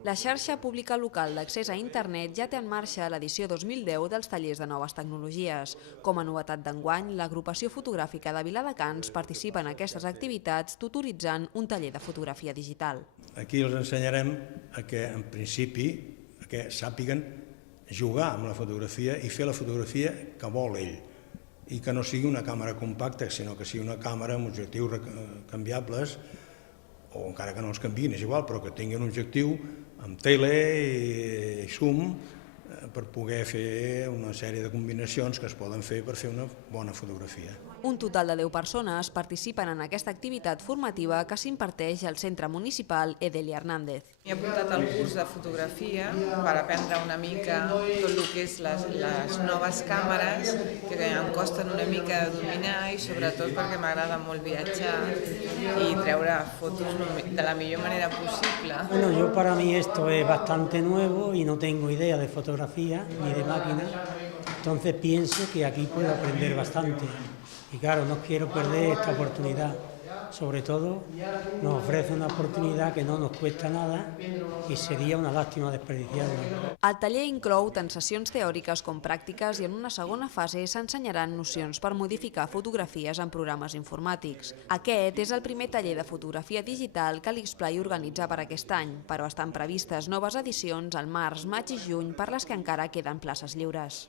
La xarxa pública local d'accés a internet ja té en marxa l'edició 2010 dels tallers de noves tecnologies. Com a novetat d'enguany, l'agrupació fotogràfica de Viladecans participa en aquestes activitats tutoritzant un taller de fotografia digital. Aquí els ensenyarem que, en principi, que sàpiguen jugar amb la fotografia i fer la fotografia que vol ell, i que no sigui una càmera compacta, sinó que sigui una càmera amb objectius canviables, o encara que no els canviïn, és igual, però que tinguin un objectiu amb tele i zoom per poder fer una sèrie de combinacions que es poden fer per fer una bona fotografia. Un total de 10 persones participen en aquesta activitat formativa que s'imparteix al Centre Municipal Edelia Hernández. M'he apuntat al curs de fotografia per aprendre una mica tot el que és les noves càmeres, que em costen una mica de dominar, i sobretot perquè m'agrada molt viatjar y treure fotos de la millor manera posible. Bueno, yo para mí esto es bastante nuevo y no tengo idea de fotografía ni de máquina, entonces pienso que aquí puedo aprender bastante y claro, no quiero perder esta oportunidad. Sobre todo nos ofrece una oportunidad que no nos cuesta nada i seria una làstima desperdiciar-la. El taller inclou tant sessions teòriques com pràctiques i en una segona fase s'ensenyaran nocions per modificar fotografies en programes informàtics. Aquest és el primer taller de fotografia digital que l'Xplay organitza per aquest any, però estan previstes noves edicions al març, maig i juny per les que encara queden places lliures.